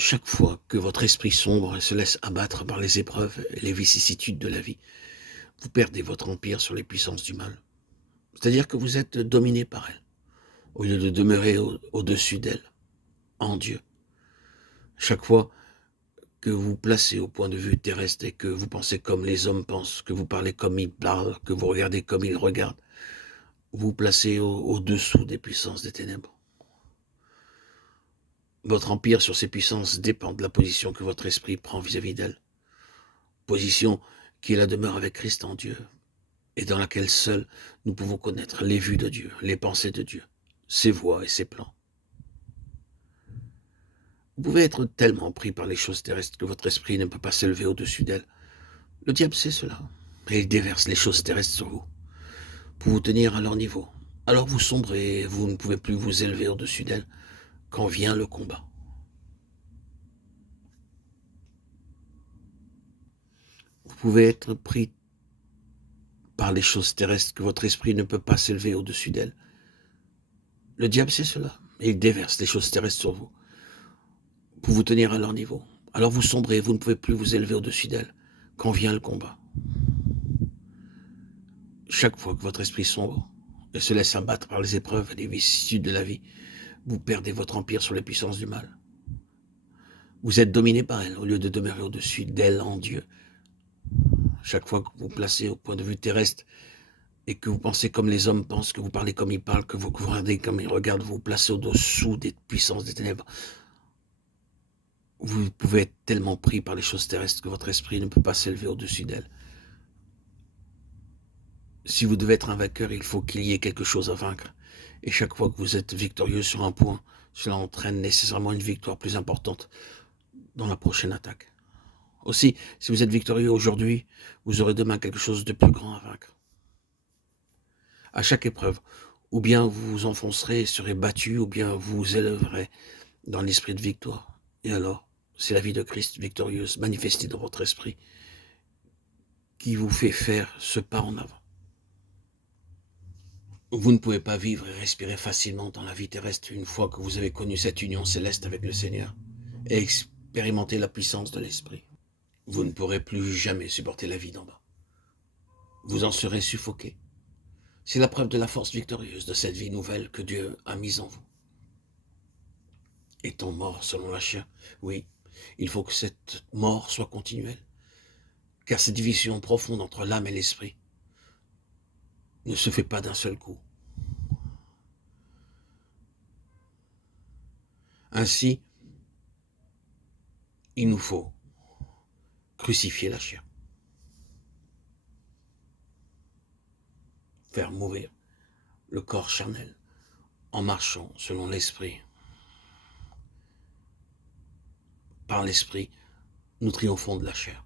Chaque fois que votre esprit sombre et se laisse abattre par les épreuves et les vicissitudes de la vie, vous perdez votre empire sur les puissances du mal. C'est-à-dire que vous êtes dominé par elles, au lieu de demeurer au-dessus d'elles, en Dieu. Chaque fois que vous vous placez au point de vue terrestre et que vous pensez comme les hommes pensent, que vous parlez comme ils parlent, que vous regardez comme ils regardent, vous vous placez au-dessous des puissances des ténèbres. Votre empire sur ces puissances dépend de la position que votre esprit prend vis-à-vis d'elles. Position qui est la demeure avec Christ en Dieu, et dans laquelle seul nous pouvons connaître les vues de Dieu, les pensées de Dieu, ses voies et ses plans. Vous pouvez être tellement pris par les choses terrestres que votre esprit ne peut pas s'élever au-dessus d'elles. Le diable sait cela, et il déverse les choses terrestres sur vous, pour vous tenir à leur niveau. Alors vous sombrez et vous ne pouvez plus vous élever au-dessus d'elles quand vient le combat. Vous pouvez être pris par les choses terrestres que votre esprit ne peut pas s'élever au-dessus d'elles. Le diable sait cela, et il déverse les choses terrestres sur vous, pour vous tenir à leur niveau. Alors vous sombrez, vous ne pouvez plus vous élever au-dessus d'elles quand vient le combat. Chaque fois que votre esprit sombre et se laisse abattre par les épreuves et les vicissitudes de la vie, vous perdez votre empire sur les puissances du mal. Vous êtes dominé par elles au lieu de demeurer au-dessus d'elles en Dieu. Chaque fois que vous vous placez au point de vue terrestre et que vous pensez comme les hommes pensent, que vous parlez comme ils parlent, que vous regardez comme ils regardent, vous vous placez au-dessous des puissances des ténèbres. Vous pouvez être tellement pris par les choses terrestres que votre esprit ne peut pas s'élever au-dessus d'elles. Si vous devez être un vainqueur, il faut qu'il y ait quelque chose à vaincre. Et chaque fois que vous êtes victorieux sur un point, cela entraîne nécessairement une victoire plus importante dans la prochaine attaque. Aussi, si vous êtes victorieux aujourd'hui, vous aurez demain quelque chose de plus grand à vaincre. À chaque épreuve, ou bien vous vous enfoncerez et serez battu, ou bien vous vous élèverez dans l'esprit de victoire. Et alors, c'est la vie de Christ victorieuse manifestée dans votre esprit qui vous fait faire ce pas en avant. Vous ne pouvez pas vivre et respirer facilement dans la vie terrestre une fois que vous avez connu cette union céleste avec le Seigneur et expérimenté la puissance de l'Esprit. Vous ne pourrez plus jamais supporter la vie d'en bas. Vous en serez suffoqué. C'est la preuve de la force victorieuse de cette vie nouvelle que Dieu a mise en vous. Étant mort selon la chair, oui, il faut que cette mort soit continuelle, car cette division profonde entre l'âme et l'esprit ne se fait pas d'un seul coup. Ainsi, il nous faut crucifier la chair, faire mourir le corps charnel en marchant selon l'esprit. Par l'esprit, nous triomphons de la chair.